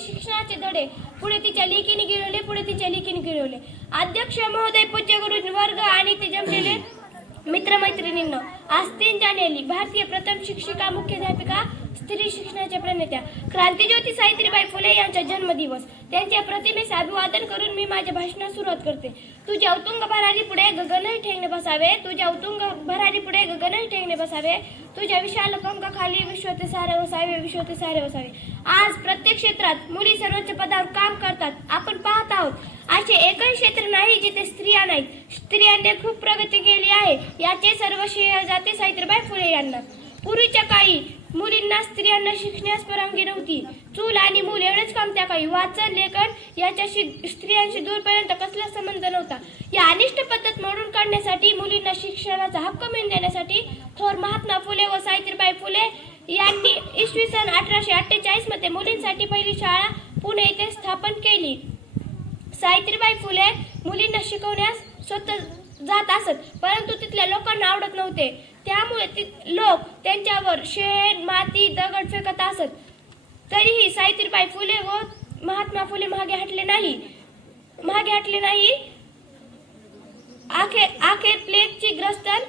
शिक्षणाचे धडे. पुढे तिच्या लेखीने गिरवले पुढे तिच्या लेखीने गिरवले अध्यक्ष महोदय पूज्य गुरु वर्ग आणि ते जमलेले मित्रमैत्रिणींना आज तीन जानेवारी भारतीय प्रथम शिक्षिका मुख्याध्यापिका स्त्री शिक्षणाच्या प्रणेत्या क्रांतीज्योती सावित्रीबाई फुले यांचा जन्मदिवस. त्यांच्या प्रतिमेस अभिवादन करून मी माझ्या भाषणास सुरुवात करते. तुझ्या औतुंग भरारी गगनही ठेंगणे बसावे. तुझ्या उतुंग भरारी पुढे गगनही ठेंगणे बसावे. तुझ्या विशाल पंखाखाली विश्वते सारे वसावे विश्वते सारे वसावे. आज प्रत्येक क्षेत्रात मुली सर्वोच्च पदावर काम करतात. आपण पाहत आहोत असे एकही क्षेत्र नाही जिथे स्त्रिया नाहीत. स्त्रियांनी खूप प्रगती केली आहे. याचे सर्व श्रेय जाते सावित्रीबाई फुले यांना. पूर्वीच्या काळी मुलींना स्त्रियांना शिकण्यास परवानगी नव्हती. चूल आणि मूल एवढेच काम त्या काही वाचन लेखन याच्याशी स्त्रियांशी दूरपर्यंत कसला संबंध नव्हता. या अनिष्ट पद्धत मोडून काढण्यासाठी मुलींना शिक्षणाचा हक्क मिळवून देण्यासाठी थोर महात्मा फुले व सावित्रीबाई फुले यांनी इसवी सन अठराशे अठ्ठेचाळीसमध्ये मुलींसाठी पहिली शाळा पुणे येथे स्थापन केली. सावित्रीबाई फुले मुलींना शिकवण्यास स्वतः जात असत. परंतु तिथल्या लोकांना आवडत नव्हते. त्यामुळे ती लोक त्यांच्यावर शेण माती दगड फेकत असत. तरीही सावित्रीबाई फुले व महात्मा फुले मागे हटले नाही. मागे हटले नाही. आखे आखेर प्लेगची ग्रस्तन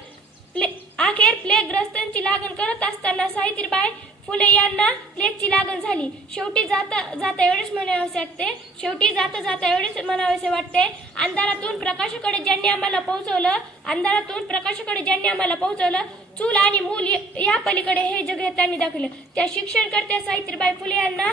प्ले अखेर प्लेग ग्रस्तांची लागण करत असताना सावित्रीबाई फुले यांना प्लेगची लागण झाली. शेवटी जाता जाता एवढेच म्हणावे शकते शेवटी जाता जाता एवढेच म्हणावेसे वाटते. अंधारातून प्रकाशाकडे ज्यांनी आम्हाला पोहोचवलं अंधारातून प्रकाशाकडे ज्यांनी आम्हाला पोहोचवलं चूल आणि मूल या पलीकडे हे जग त्यांनी दाखवलं. त्या शिक्षणकर्त्या सावित्रीबाई फुले यांना